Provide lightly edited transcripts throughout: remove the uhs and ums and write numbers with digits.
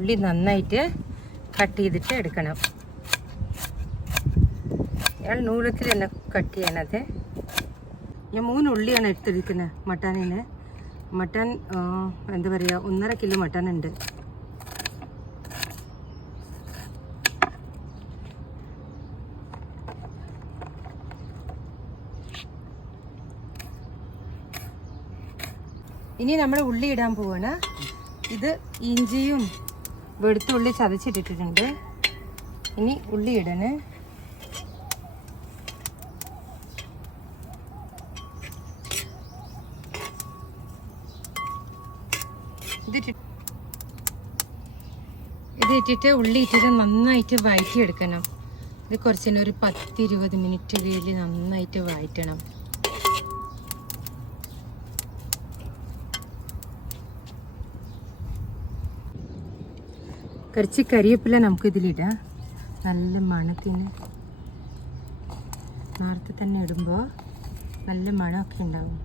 ഉള്ളി നന്നായിട്ട് കട്ട് ചെയ്തിട്ട് എടുക്കണം. ഇയാൾ നൂലത്തിൽ തന്നെ കട്ട് ചെയ്യണത്. ഞാൻ 3 ഉള്ളിയാണ് എടുത്തിരിക്കുന്നത് മട്ടനിന്. മട്ടൻ എന്താ പറയുക, 1.5 കിലോ മട്ടൻ ഉണ്ട്. ഇനി നമ്മൾ ഉള്ളി ഇടാൻ പോവാണ്. ഇത് ഇഞ്ചിയും വെളുത്തുള്ളി ചതച്ചിട്ടിട്ടുണ്ട്. ഇനി ഉള്ളി ഇടണേ. ഇത് ഇട്ടിട്ട് ഉള്ളി ഇട്ടിട്ട് നന്നായിട്ട് വഴറ്റിയെടുക്കണം. ഇത് കുറച്ച് ഒരു 10-20 മിനിറ്റ് ഇതിൽ നന്നായിട്ട് വഴറ്റണം. കുറച്ച് കരിവേപ്പില നമുക്ക് ഇതിലിടാം, നല്ല മണത്തിന്. നേരത്തെ തന്നെ ഇടുമ്പോൾ നല്ല മണമൊക്കെ ഉണ്ടാവും.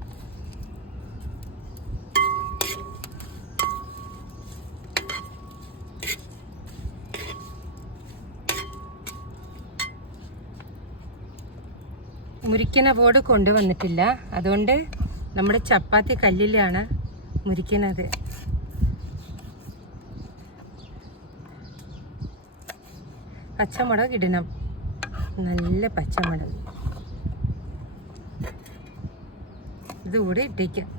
മുരിക്കണ ബോർഡ് കൊണ്ടുവന്നിട്ടില്ല, അതുകൊണ്ട് നമ്മുടെ ചപ്പാത്തി കല്ലിലാണ് മുരിക്കണത്. പച്ചമുളക് ഇടണം, നല്ല പച്ചമുളക്. ഇതുകൂടെ ഇട്ടേക്കാം.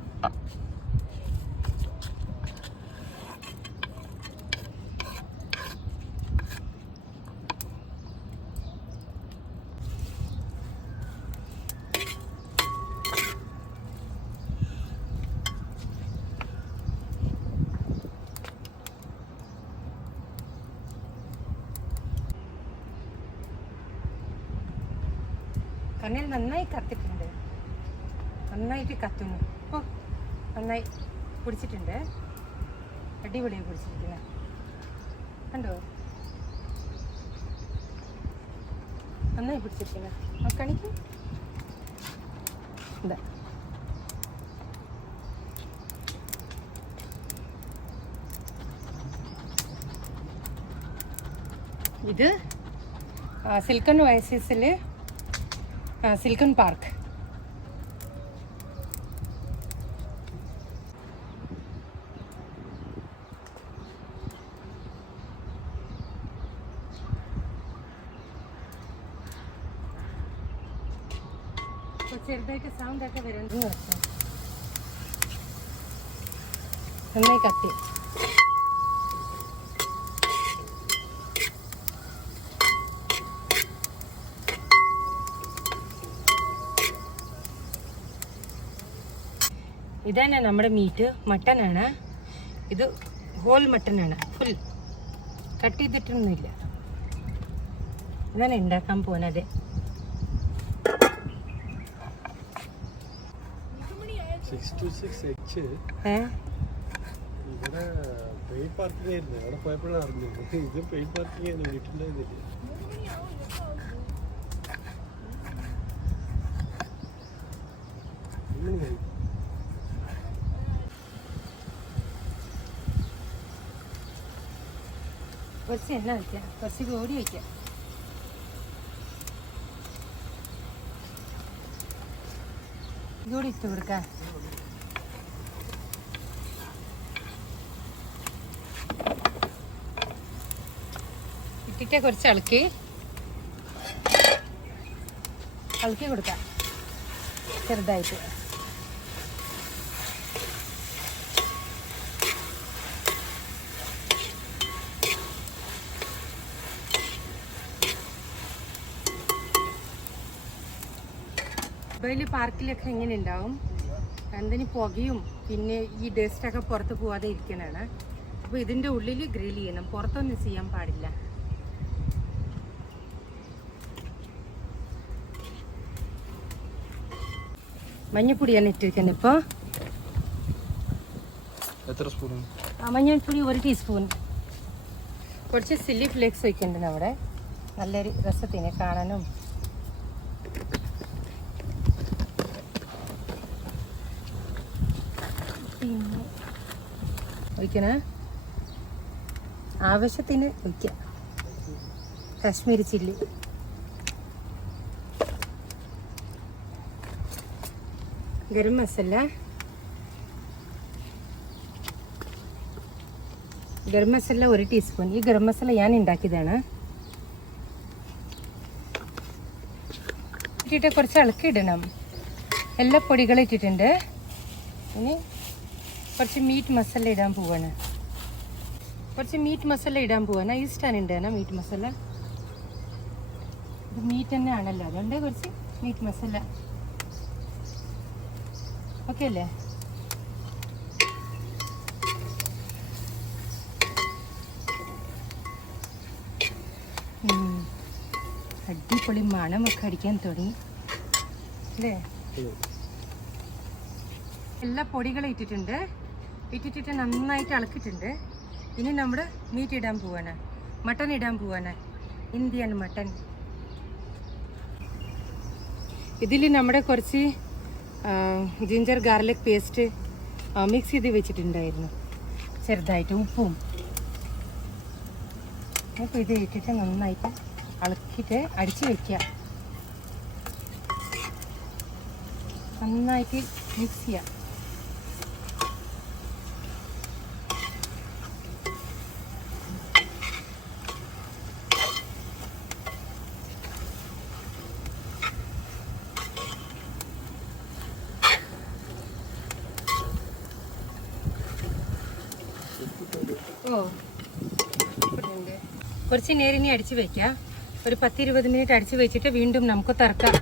കണ്ണിൽ നന്നായി കത്തിട്ടുണ്ട്, നന്നായിട്ട് കത്തുന്നു. ഓ, നന്നായി പിടിച്ചിട്ടുണ്ട്, അടിപൊളിയായി പിടിച്ചിരിക്കുന്നത് കണ്ടോ, നന്നായി പിടിച്ചിരിക്കുന്നത്. ആ കണിക്ക് എന്താ ഇത് സിൽക്കൺ ഒയാസിസിൽ സിൽക്കൺ പാർക്ക്. ചെറുതായിട്ട് സൗണ്ട് ഒക്കെ വരുന്നത് നന്നായി കത്തി. ഇതാണ് നമ്മുടെ മീറ്റ്, മട്ടനാണ് ഇത്. ഹോൾ മട്ടനാണ്, ഫുൾ കട്ട് ചെയ്തിട്ടൊന്നുമില്ല. ഇതാണ് ഉണ്ടാക്കാൻ പോകുന്നത്. കുറച്ച് എണ്ണ വയ്ക്കാം, കുറച്ച് കോടി വയ്ക്കാം. ഇതുകൂടി ഇട്ട് കൊടുക്കാം. ഇട്ടിട്ട് കുറച്ച് ഇളക്കി കൊടുക്കാം ചെറുതായിട്ട്. ദുബൈയിൽ പാർക്കിലൊക്കെ എങ്ങനെ ഉണ്ടാവും, എന്തിന് പുകയും പിന്നെ ഈ ഡസ്റ്റൊക്കെ പുറത്ത് പോവാതെ ഇരിക്കണതാണ്. അപ്പോൾ ഇതിൻ്റെ ഉള്ളിൽ ഗ്രിൽ ചെയ്യണം, പുറത്തൊന്നും ചെയ്യാൻ പാടില്ല. മഞ്ഞപ്പൊടിയാണ് ഇട്ടിരിക്കുന്നത് ഇപ്പോൾ. മഞ്ഞൾപ്പൊടി 1 ടീസ്പൂൺ. കുറച്ച് ചില്ലി ഫ്ലേക്സ് വയ്ക്കുന്നുണ്ട് അവിടെ, നല്ലൊരു രസത്തിന് കാണാനും. പിന്നെ ഒഴിക്കണേ. ആവശ്യത്തിന് വയ്ക്കാം. Kashmiri chilli, garam masala, garam masala 1 teaspoon. ഈ ഗരം മസാല ഞാൻ ഉണ്ടാക്കിയതാണ്. ഇട്ടിട്ട് കുറച്ച് ഇളക്കിയിടണം. എല്ലാ പൊടികളും ഇട്ടിട്ടുണ്ട്. ഇനി കുറച്ച് മീറ്റ് മസാല ഇടാൻ പോവാണ്. ഇഷ്ടമാണ് ഉണ്ടാണ് മീറ്റ് മസാല. ഇത് മീറ്റ് തന്നെ ആണല്ലോ, അതുകൊണ്ട് കുറച്ച് മീറ്റ് മസാല. ഓക്കെ അല്ലേ? അടിപൊളി മണമൊക്കെ അടിക്കാൻ തുടങ്ങി അല്ലേ? എല്ലാ പൊടികളും ഇട്ടിട്ട് നന്നായിട്ട് ഇളക്കിയിട്ടുണ്ട്. ഇനി നമ്മൾ മീറ്റ് ഇടാൻ പോവാണ്, മട്ടൺ ഇടാൻ പോവാണ്. Indian mutton. ഇതിൽ നമ്മുടെ കുറച്ച് ജിഞ്ചർ ഗാർലിക് പേസ്റ്റ് മിക്സ് ചെയ്ത് വെച്ചിട്ടുണ്ടായിരുന്നു, ചെറുതായിട്ട് ഉപ്പും. അപ്പോൾ ഇത് ഇട്ടിട്ട് നന്നായിട്ട് ഇളക്കിയിട്ട് അടിച്ച് വയ്ക്കുക. നന്നായിട്ട് മിക്സ് ചെയ്യുക. കുറച്ച് നേരം ഇനി അടിച്ച് വയ്ക്കാം. ഒരു 10-20 മിനിറ്റ് അടിച്ച് വെച്ചിട്ട് വീണ്ടും നമുക്ക് തുറക്കാം.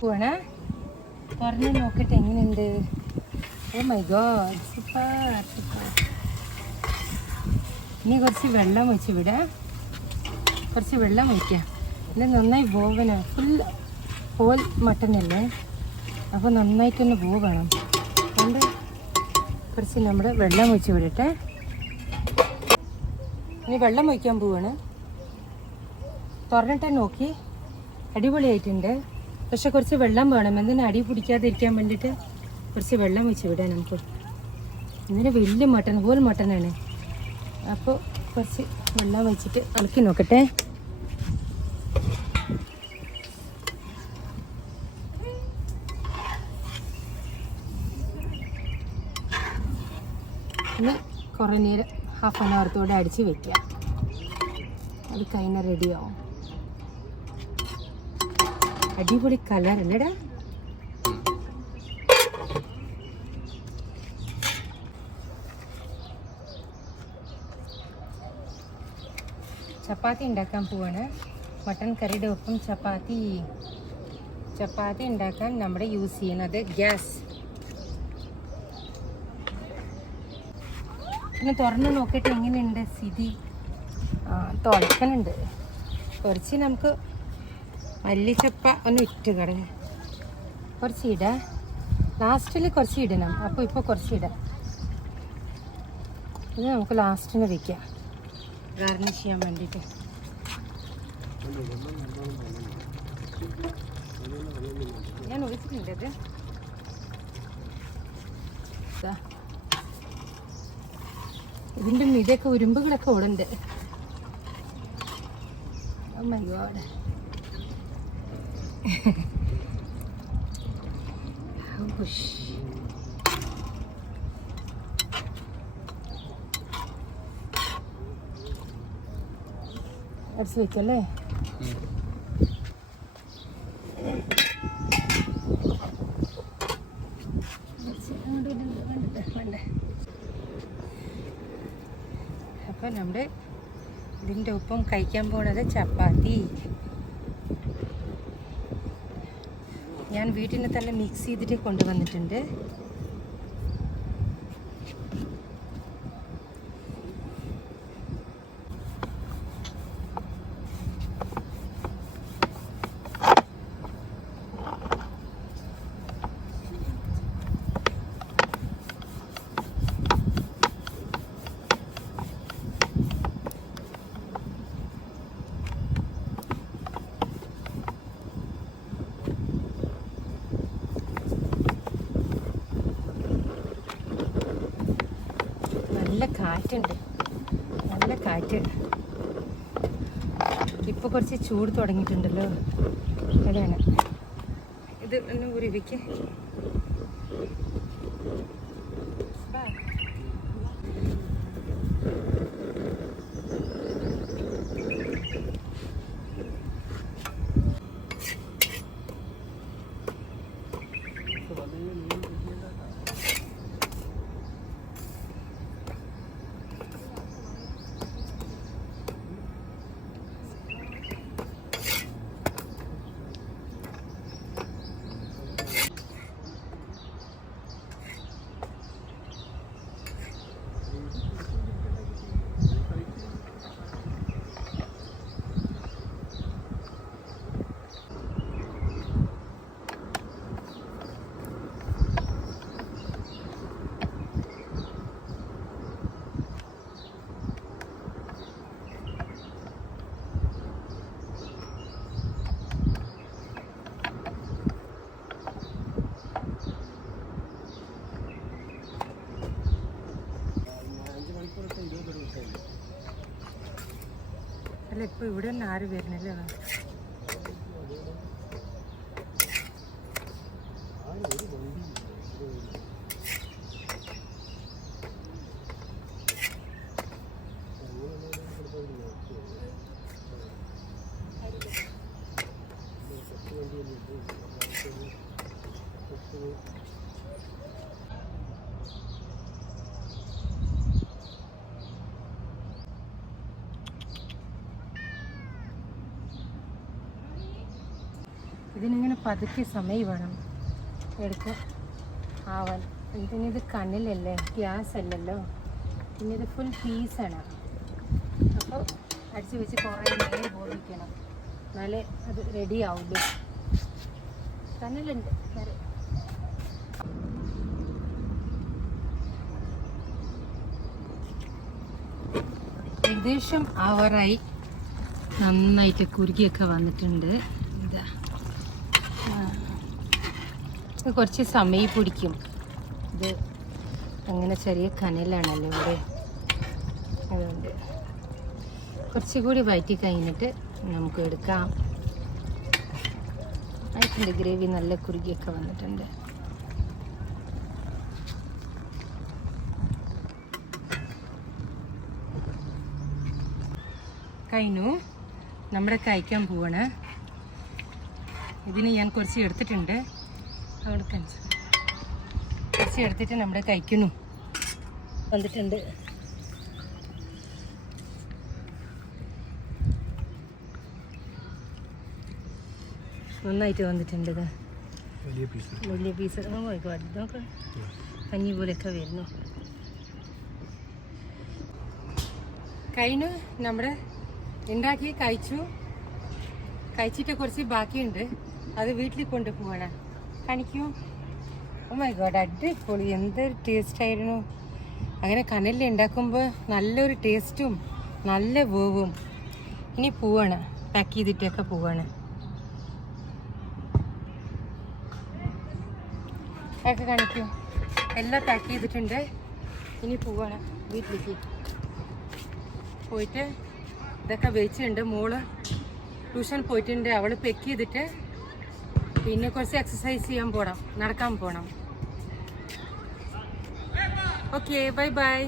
പോവാണ്. തുറന്ന് നോക്കട്ടെ എങ്ങനെയുണ്ട്. Oh my god, super super. ഇനി കുറച്ച് വെള്ളം ഒഴിച്ച് വിടാം. കുറച്ച് വെള്ളം ഒഴിക്കാം. ഇത് നന്നായി വേവണം. ഫുൾ ഹോൾ മട്ടനല്ലേ, അപ്പോൾ നന്നായിട്ടൊന്ന് വേവണം. അതുകൊണ്ട് കുറച്ച് നമ്മൾ വെള്ളം ഒഴിച്ച് വിടട്ടെ. ഇനി വെള്ളം ഒഴിക്കാൻ പോവാണ്. തുറന്നിട്ട് നോക്കി, അടിപൊളിയായിട്ടുണ്ട്. പക്ഷെ കുറച്ച് വെള്ളം വേണം, എന്തിനാ അടി പിടിക്കാതിരിക്കാൻ വേണ്ടിയിട്ട് കുറച്ച് വെള്ളം ഒഴിച്ച് വിടാം നമുക്ക്. ഇതിന് വലിയ മട്ടൺ, ഹോൾ മട്ടനാണ്. അപ്പോൾ കുറച്ച് വെള്ളം വെച്ചിട്ട് ഇളക്കി നോക്കട്ടെ. ഇനി കുറേ നേരം ഹാഫ് ആൻ അവറത്തോടെ അടിച്ച് വയ്ക്കുക. അത് കഴിഞ്ഞ റെഡിയാവും. അടിപൊളി കളർ അല്ലേടാ. ചപ്പാത്തി ഉണ്ടാക്കാൻ പോവാണ്. മട്ടൻ കറിയുടെ ഒപ്പം ചപ്പാത്തി ഉണ്ടാക്കാൻ നമ്മൾ യൂസ് ചെയ്യുന്നത് ഗ്യാസ്. പിന്നെ തുറന്ന് നോക്കിയിട്ട് എങ്ങനെയുണ്ട് സ്ഥിതി. തുളക്കനുണ്ട്. കുറച്ച് നമുക്ക് മല്ലിച്ചപ്പ ഒന്ന് ഇട്ട് കുറച്ച് ഇടാം. ലാസ്റ്റിൽ കുറച്ച് ഇടണം. അപ്പോൾ ഇപ്പോൾ കുറച്ച് ഇടാം. ഇത് നമുക്ക് ലാസ്റ്റിന് വയ്ക്കാം, ഗാർണിഷ് ചെയ്യാൻ വേണ്ടിയിട്ട്. ഞാൻ ഒഴിച്ചിട്ടുണ്ട് ഇത്. ഇതിൻ്റെ ഇതൊക്കെ ഉരുമ്പുകളൊക്കെ ഓടുണ്ട്. ഓ മൈ ഗോഡ്. അടിച്ച് വയ്ക്കല്ലേ. അപ്പോൾ നമ്മുടെ ഇതിൻ്റെ ഒപ്പം കഴിക്കാൻ പോകുന്നത് ചപ്പാത്തി. ഞാൻ വീട്ടിൽ നിന്ന് തന്നെ മിക്സ് ചെയ്തിട്ട് കൊണ്ടുവന്നിട്ടുണ്ട്. നല്ല കാറ്റുണ്ട്, നല്ല കാറ്റ്. ഇപ്പോൾ കുറച്ച് ചൂട് തുടങ്ങിയിട്ടുണ്ടല്ലോ, അതാണ്. ഇത് ഒന്ന് ഉരുവിക്ക്. അല്ല, ഇപ്പോൾ ഇവിടെ ഒന്നും ആരും വരുന്നില്ല. ഇതിനിങ്ങനെ പതുക്കെ സമയം വേണം എടുക്കുക ആവാൻ. പിന്നെ ഇത് കണ്ണിലല്ലേ, ഗ്യാസ് അല്ലല്ലോ, പിന്നെ ഇത് ഫുൾ പീസാണ്. അപ്പോൾ അടിച്ച് വെച്ച് കുറേ നേരം ബോധിക്കണം, എന്നാലേ അത് റെഡി ആവുള്ളൂ. കണ്ണിലുണ്ട് വരെ. ഏകദേശം ആവറായി, നന്നായിട്ട് കുറുകിയൊക്കെ വന്നിട്ടുണ്ട്. ഇതാ, ഇത് കുറച്ച് സമയം പിടിക്കും. ഇത് അങ്ങനെ ചെറിയ കനലാണല്ലോ ഇവിടെ, അതുകൊണ്ട് കുറച്ചുകൂടി വയറ്റി കഴിഞ്ഞിട്ട് നമുക്ക് എടുക്കാം. ആയിട്ടുണ്ട്, ഗ്രേവി നല്ല കുറുകിയൊക്കെ വന്നിട്ടുണ്ട്. കഴിഞ്ഞു, നമ്മുടെ കഴിക്കാൻ പോവാണ്. ഇതിന് ഞാൻ കുറച്ച് എടുത്തിട്ടുണ്ട്, അവിടെ കുറച്ച് എടുത്തിട്ട് നമ്മുടെ കഴിക്കുന്നു. വന്നിട്ടുണ്ട്, നന്നായിട്ട് വന്നിട്ടുണ്ട്. ഇത് വലിയ പീസ് നോക്കാം, കഞ്ഞി പോലെയൊക്കെ വരുന്നു. കഴിഞ്ഞു, നമ്മുടെ ഉണ്ടാക്കി കഴിച്ചിട്ട് കുറച്ച് ബാക്കിയുണ്ട്, അത് വീട്ടിൽ കൊണ്ടുപോകണം. കാണിക്കൂ. ഓ മൈ ഗോഡ്, അടിപൊളി, എന്തൊരു ടേസ്റ്റായിരുന്നു. അങ്ങനെ കനലിൽ ഉണ്ടാക്കുമ്പോൾ നല്ലൊരു ടേസ്റ്റും നല്ല വേവും. ഇനി പോവാണ്, പാക്ക് ചെയ്തിട്ടൊക്കെ പോവാണ്. ഒക്കെ കാണിക്കൂ, എല്ലാം പാക്ക് ചെയ്തിട്ടുണ്ട്. ഇനി പോവാണ് വീട്ടിലേക്ക്. പോയിട്ട് ഇതൊക്കെ വെച്ചിട്ടുണ്ട്. മോള് ട്യൂഷൻ പോയിട്ടുണ്ട്, അവൾ പാക്ക് ചെയ്തിട്ട് പിന്നെ കുറച്ച് എക്സസൈസ് ചെയ്യാൻ പോകണം, നടക്കാൻ പോകണം. Okay, bye bye.